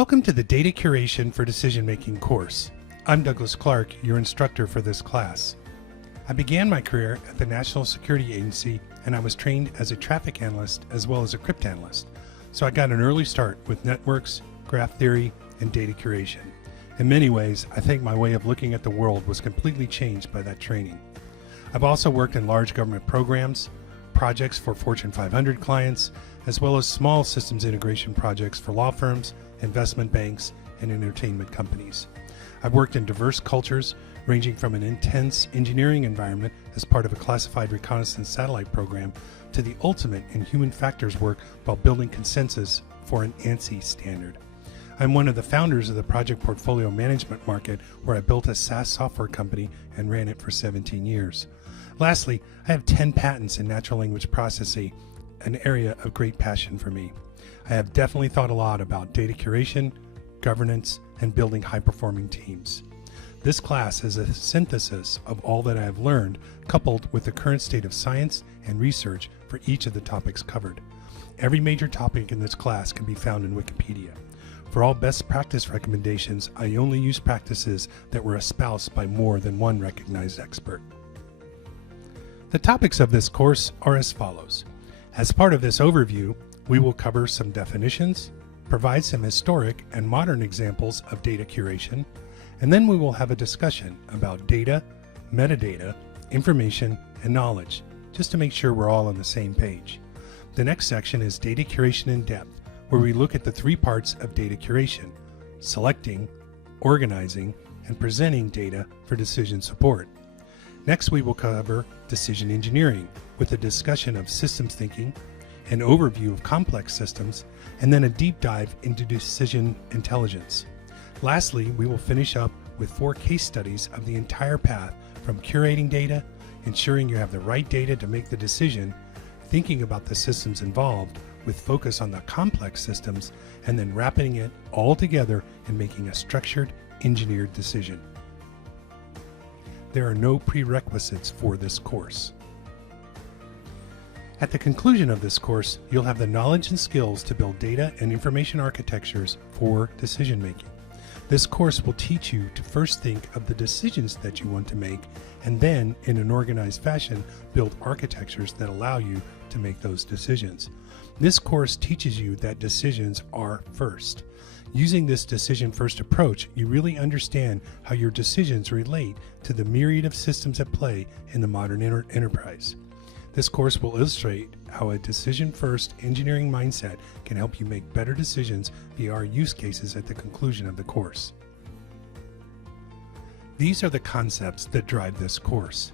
Welcome to the Data Curation for Decision Making course. I'm Douglas Clark, your instructor for this class. I began my career at the National Security Agency, and I was trained as a traffic analyst as well as a cryptanalyst. So I got an early start with networks, graph theory, and data curation. In many ways, I think my way of looking at the world was completely changed by that training. I've also worked in large government programs, projects for Fortune 500 clients, as well as small systems integration projects for law firms, investment banks, and entertainment companies. I've worked in diverse cultures, ranging from an intense engineering environment as part of a classified reconnaissance satellite program to the ultimate in human factors work while building consensus for an ANSI standard. I'm one of the founders of the project portfolio management market, where I built a SaaS software company and ran it for 17 years. Lastly, I have 10 patents in natural language processing, an area of great passion for me. I have definitely thought a lot about data curation, governance, and building high-performing teams. This class is a synthesis of all that I have learned, coupled with the current state of science and research for each of the topics covered. Every major topic in this class can be found in Wikipedia. For all best practice recommendations, I only use practices that were espoused by more than one recognized expert. The topics of this course are as follows. As part of this overview, we will cover some definitions, provide some historic and modern examples of data curation, and then we will have a discussion about data, metadata, information, and knowledge, just to make sure we're all on the same page. The next section is data curation in depth, where we look at the three parts of data curation: selecting, organizing, and presenting data for decision support. Next, we will cover decision engineering with a discussion of systems thinking, an overview of complex systems, and then a deep dive into decision intelligence. Lastly, we will finish up with 4 case studies of the entire path from curating data, ensuring you have the right data to make the decision, thinking about the systems involved with focus on the complex systems, and then wrapping it all together and making a structured, engineered decision. There are no prerequisites for this course. At the conclusion of this course, you'll have the knowledge and skills to build data and information architectures for decision making. This course will teach you to first think of the decisions that you want to make, and then, in an organized fashion, build architectures that allow you to make those decisions. This course teaches you that decisions are first. Using this decision-first approach, you really understand how your decisions relate to the myriad of systems at play in the modern enterprise. This course will illustrate how a decision-first engineering mindset can help you make better decisions via our use cases at the conclusion of the course. These are the concepts that drive this course.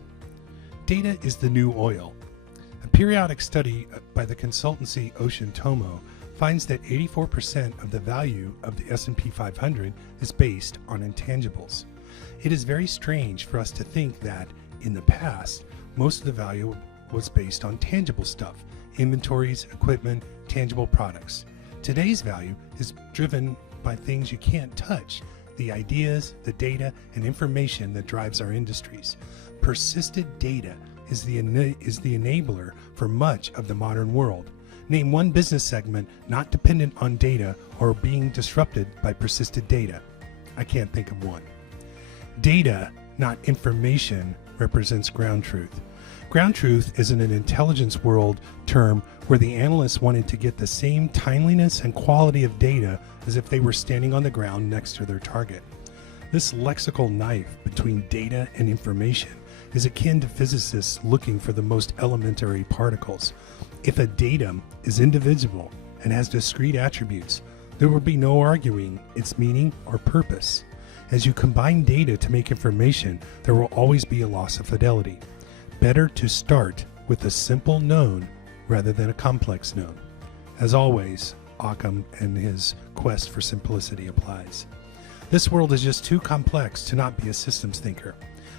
Data is the new oil. A periodic study by the consultancy Ocean Tomo finds that 84% of the value of the S&P 500 is based on intangibles. It is very strange for us to think that, in the past, most of the value was based on tangible stuff: inventories, equipment, tangible products. Today's value is driven by things you can't touch: the ideas, the data, and information that drives our industries. Persistent data is the enabler for much of the modern world. Name one business segment not dependent on data or being disrupted by persistent data. I can't think of one. Data, not information, represents ground truth. Ground truth is in an intelligence world term where the analysts wanted to get the same timeliness and quality of data as if they were standing on the ground next to their target. This lexical knife between data and information is akin to physicists looking for the most elementary particles. If a datum is indivisible and has discrete attributes, there will be no arguing its meaning or purpose. As you combine data to make information, there will always be a loss of fidelity. Better to start with a simple known rather than a complex known. As always, Occam and his quest for simplicity applies. This world is just too complex to not be a systems thinker.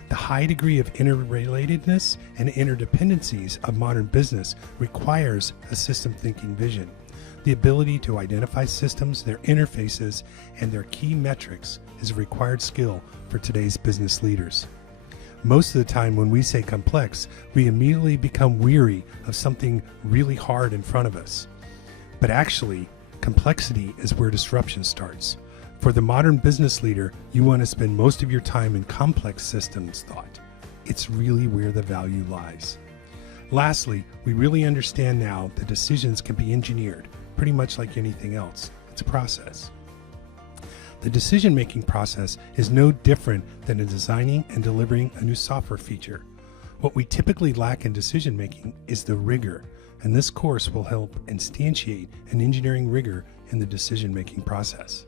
The high degree of interrelatedness and interdependencies of modern business requires a system thinking vision. The ability to identify systems, their interfaces, and their key metrics is a required skill for today's business leaders. Most of the time when we say complex, we immediately become weary of something really hard in front of us. But actually, Complexity is where disruption starts. For the modern business leader, you want to spend most of your time in complex systems thought. It's really where the value lies. Lastly, we really understand now that decisions can be engineered, pretty much like anything else. It's a process. The decision-making process is no different than in designing and delivering a new software feature. What we typically lack in decision-making is the rigor, and this course will help instantiate an engineering rigor in the decision-making process.